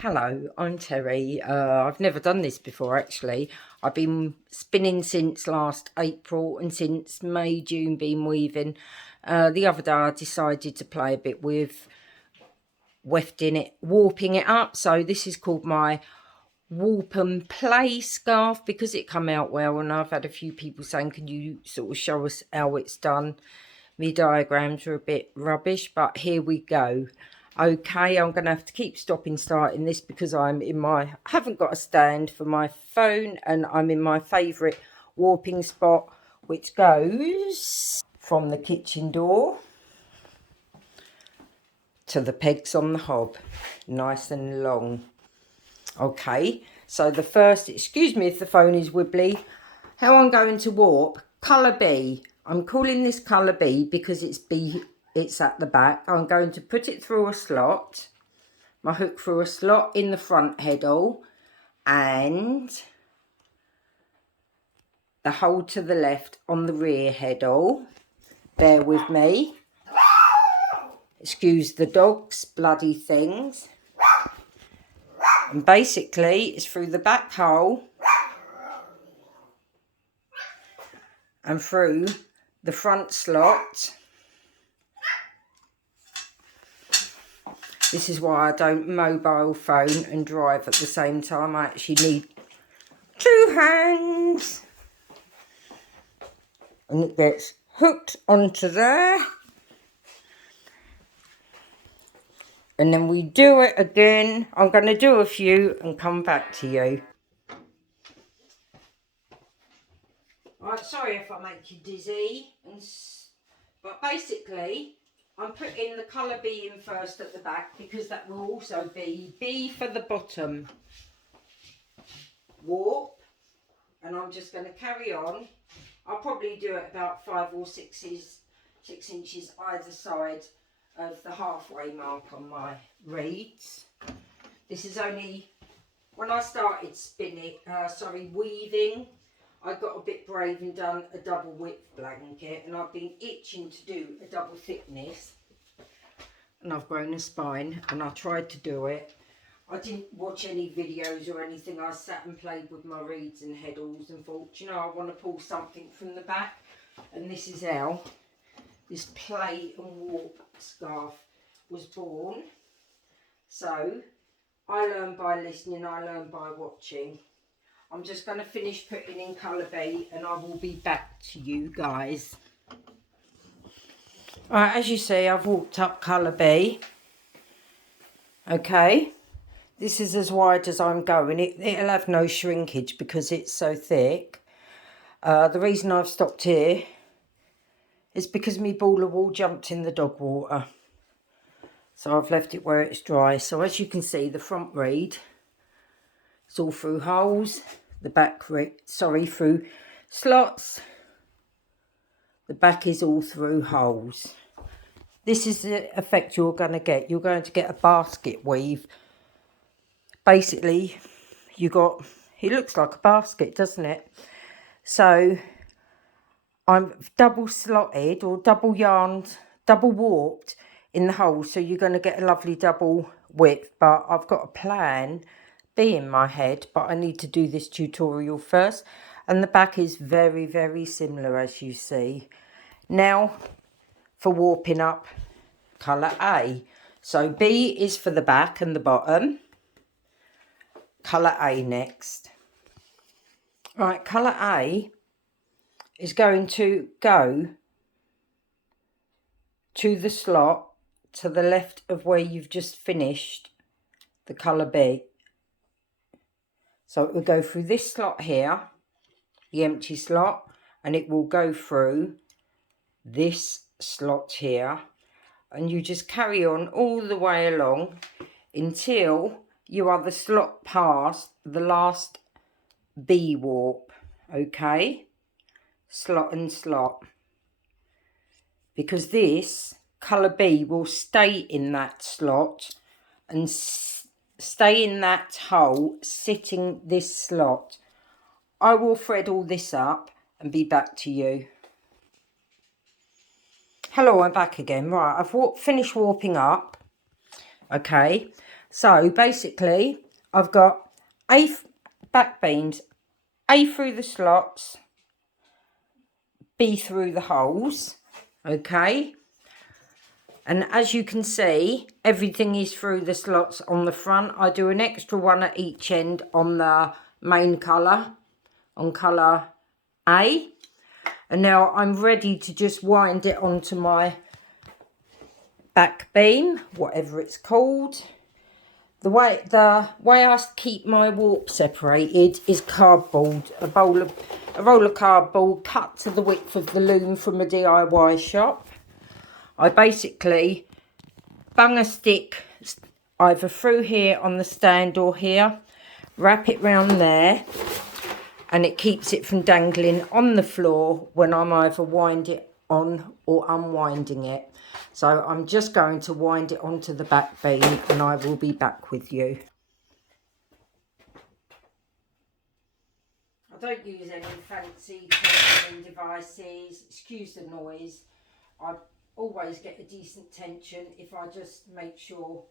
Hello, I'm Terry. I've never done this before actually. I've been spinning since last April and since May, June been weaving. The other day I decided to play a bit with warping it up. So this is called my warp and play scarf because it come out well, and I've had a few people saying, can you sort of show us how it's done? My diagrams are a bit rubbish, but here we go. Okay, I'm going to have to keep stopping starting this because I haven't got a stand for my phone, and I'm in my favourite warping spot, which goes from the kitchen door to the pegs on the hob, nice and long. Okay, so the first, excuse me if the phone is wibbly, how I'm going to warp, colour B. I'm calling this colour B because it's at the back. I'm going to put it through a slot, my hook through a slot in the front heddle, and the hole to the left on the rear heddle. Bear with me. Excuse the dogs, bloody things. And basically it's through the back hole and through the front slot. This is why I don't mobile phone and drive at the same time. I actually need two hands. And it gets hooked onto there. And then we do it again. I'm going to do a few and come back to you. Right, sorry if I make you dizzy. But basically, I'm putting the colour B in first at the back because that will also be B for the bottom. Warp. And I'm just going to carry on. I'll probably do it about 5 or 6 inches either side of the halfway mark on my reeds. This is only, when I started weaving, I got a bit brave and done a double width blanket, and I've been itching to do a double thickness, and I've grown a spine, and I tried to do it. I didn't watch any videos or anything. I sat and played with my reeds and heddles and thought, you know, I want to pull something from the back, and this is how this play and warp scarf was born. So I learn by listening, I learn by watching. I'm just going to finish putting in colour B and I will be back to you guys. Right, as you see, I've walked up colour B. Okay, this is as wide as I'm going. It'll have no shrinkage because it's so thick. The reason I've stopped here is because my ball of wool jumped in the dog water. So I've left it where it's dry. So as you can see, the front reed, it's all through holes. The back, through slots. The back is all through holes. This is the effect you're going to get. You're going to get a basket weave. Basically, it looks like a basket, doesn't it? So I'm double slotted or double yarned, double warped in the hole, so you're going to get a lovely double width. But I've got a plan B in my head, but I need to do this tutorial first. And the back is very, very similar, as you see. Now for warping up colour A. So B is for the back and the bottom. Colour A next. Right, colour A is going to go to the slot to the left of where you've just finished the colour B. So it will go through this slot here, the empty slot, and it will go through this slot here, and you just carry on all the way along until you are the slot past the last B warp. Okay, slot and slot, because this colour B will stay in that slot and stay in that hole, sitting this slot. I will thread all this up and be back to you. Hello, I'm back again. Right, I've finished warping up. Okay, So basically, I've got back beams, A through the slots, B through the holes, okay? And as you can see, everything is through the slots on the front. I do an extra one at each end on the main colour, on colour A. And now I'm ready to just wind it onto my back beam, whatever it's called. The way I keep my warp separated is cardboard, a roll of cardboard cut to the width of the loom from a DIY shop. I basically bung a stick either through here on the stand or here, wrap it round there, and it keeps it from dangling on the floor when I'm either winding it on or unwinding it. So I'm just going to wind it onto the back beam and I will be back with you. I don't use any fancy tensioning devices, excuse the noise. I always get a decent tension if I just make sure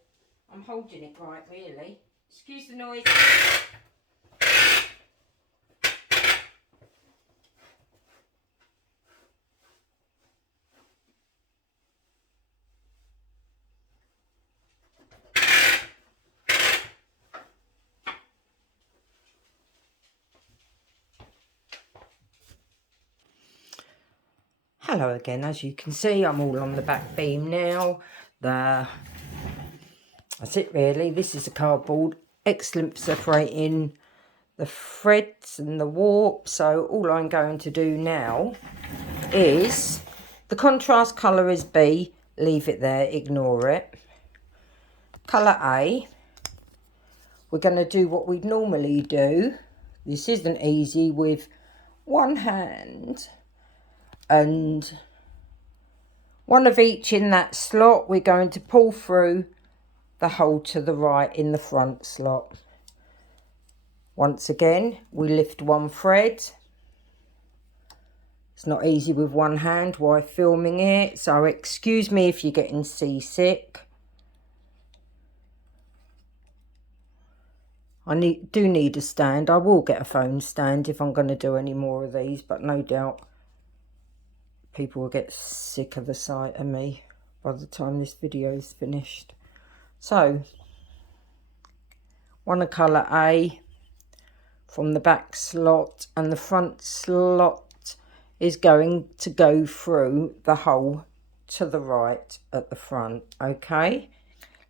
I'm holding it right, really. Excuse the noise. Hello again, as you can see, I'm all on the back beam now. That's it really. This is a cardboard, excellent for separating the threads and the warp. So all I'm going to do now is, the contrast colour is B, leave it there, ignore it. Colour A, we're going to do what we'd normally do. This isn't easy with one hand. And one of each in that slot, we're going to pull through the hole to the right in the front slot. Once again, we lift one thread. It's not easy with one hand while filming it, so excuse me if you're getting seasick. I do need a stand. I will get a phone stand if I'm going to do any more of these, but no doubt people will get sick of the sight of me by the time this video is finished. So, one of colour A from the back slot, and the front slot is going to go through the hole to the right at the front, okay?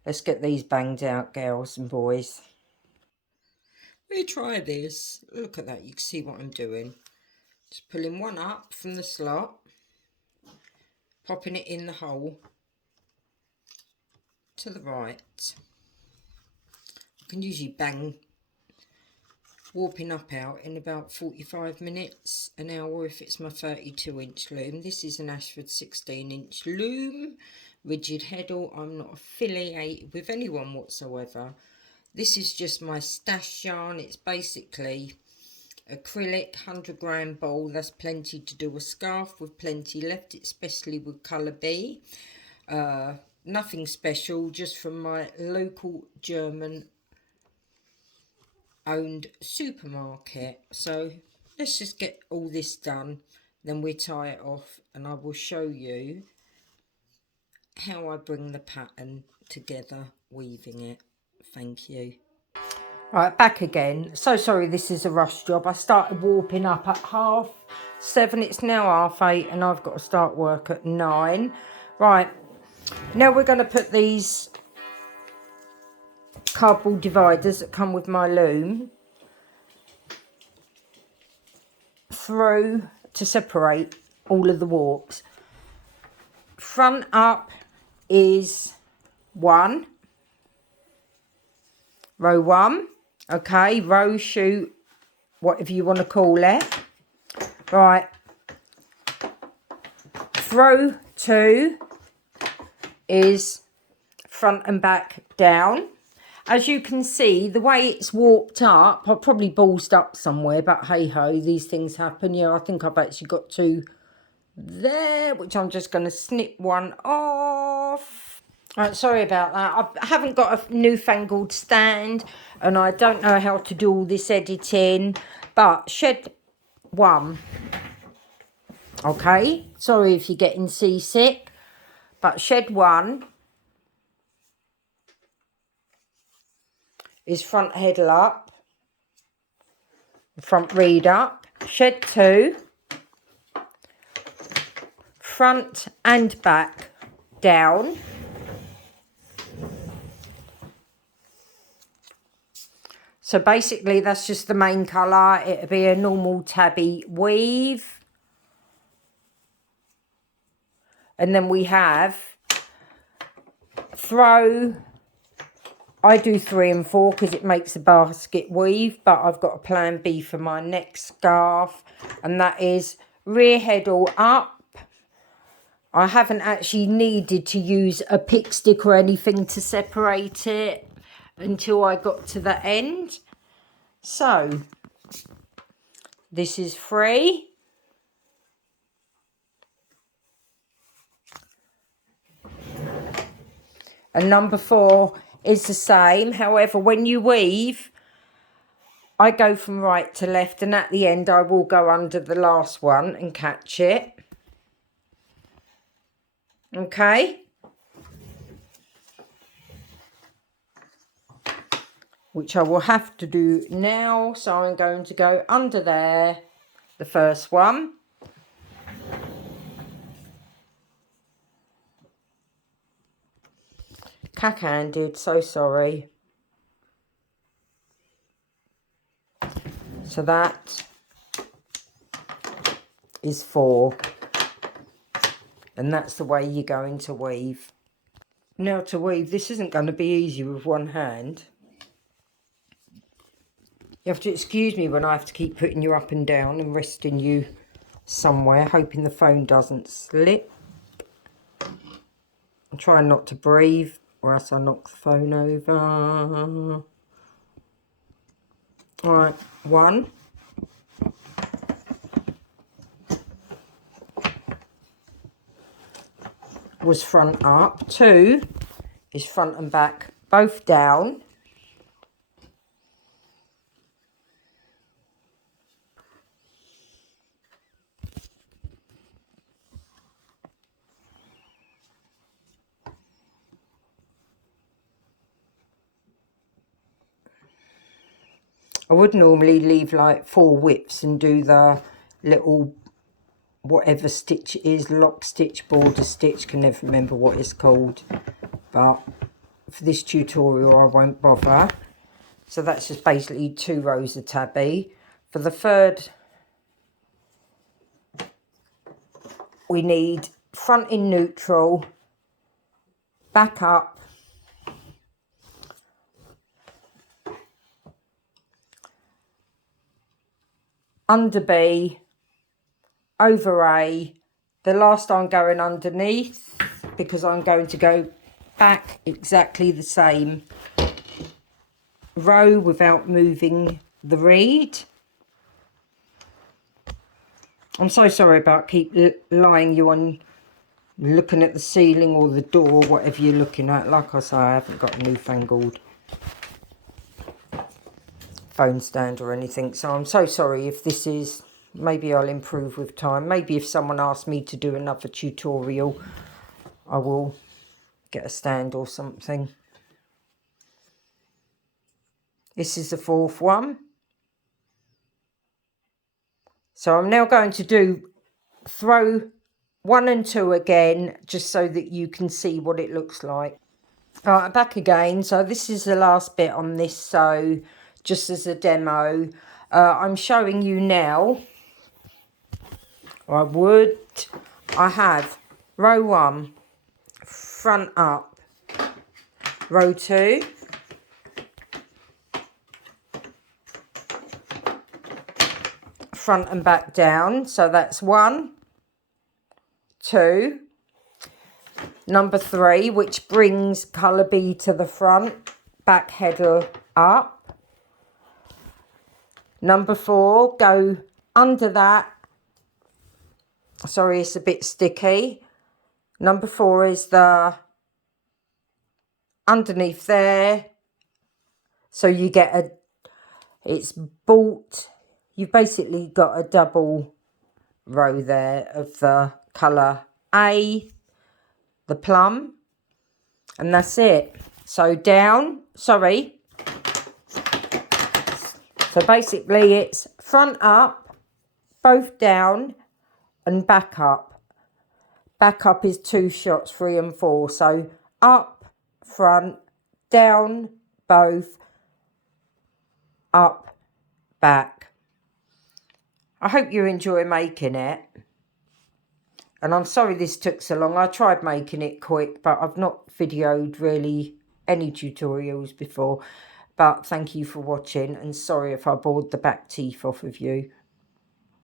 Let's get these banged out, girls and boys. We try this. Look at that, you can see what I'm doing. Just pulling one up from the slot, popping it in the hole to the right. I can usually bang warping up out in about 45 minutes, an hour if it's my 32-inch loom. This is an Ashford 16-inch loom, rigid Heddle. I'm not affiliated with anyone whatsoever. This is just my stash yarn. It's basically acrylic 100-gram ball. That's plenty to do a scarf with plenty left, especially with colour B. Nothing special, just from my local German owned supermarket. So let's just get all this done, then we tie it off and I will show you how I bring the pattern together weaving it. Thank you. Right, back again. So sorry, this is a rush job. I started warping up at 7:30. It's now 8:30 and I've got to start work at 9. Right, now we're going to put these cardboard dividers that come with my loom through to separate all of the warps. Front up is 1, row 1, okay, row shoot, whatever you want to call it. Right, row 2 is front and back down. As you can see, the way it's warped up, I've probably ballsed up somewhere, but hey ho, these things happen. Yeah, I think I've actually got 2 there, which I'm just going to snip one off. Right, sorry about that. I haven't got a newfangled stand and I don't know how to do all this editing, but shed 1. Okay, sorry if you're getting seasick, but shed 1 is front heddle up, front reed up. Shed 2, front and back down. So basically that's just the main colour. It'll be a normal tabby weave. And then we have throw. I do 3 and 4 because it makes a basket weave, but I've got a plan B for my next scarf, and that is rear heddle up. I haven't actually needed to use a pick stick or anything to separate it until I got to the end. So this is 3. And number 4 is the same. However, when you weave, I go from right to left, and at the end I will go under the last one and catch it. Okay. Which I will have to do now. So I'm going to go under there, the first one. Cack-handed, so sorry. So that is 4. And that's the way you're going to weave. Now to weave, this isn't going to be easy with one hand. You have to excuse me when I have to keep putting you up and down and resting you somewhere, hoping the phone doesn't slip. I'm trying not to breathe or else I'll knock the phone over. Alright, 1. Was front up. 2 is front and back, both down. I would normally leave like 4 whips and do the little whatever stitch it is, lock stitch, border stitch, can never remember what it's called, but for this tutorial I won't bother. So that's just basically 2 rows of tabby. For the third we need front in neutral, back up, under B, over A. The last I'm going underneath because I'm going to go back exactly the same row without moving the reed. I'm so sorry about keep lying you on looking at the ceiling or the door, whatever you're looking at. Like I say, I haven't got a newfangled phone stand or anything, so I'm so sorry if this is, maybe I'll improve with time. Maybe if someone asks me to do another tutorial, I will get a stand or something. This is the 4th one. So I'm now going to do throw 1 and 2 again, just so that you can see what it looks like. All right, back again. So this is the last bit on this, so just as a demo, I'm showing you now. I have row 1, front up, row 2, front and back down. So that's 1, 2, number 3, which brings colour B to the front, back heddle up. Number 4, go under that. Sorry, it's a bit sticky. Number 4 is the underneath there. So you get it's bought, you've basically got a double row there of the colour A, the plum, and that's it. So so basically it's front up, both down, and back up. Back up is 2 shots, 3 and 4. So up, front, down, both, up, back. I hope you enjoy making it. And I'm sorry this took so long. I tried making it quick, but I've not videoed really any tutorials before. But thank you for watching, and sorry if I bored the back teeth off of you.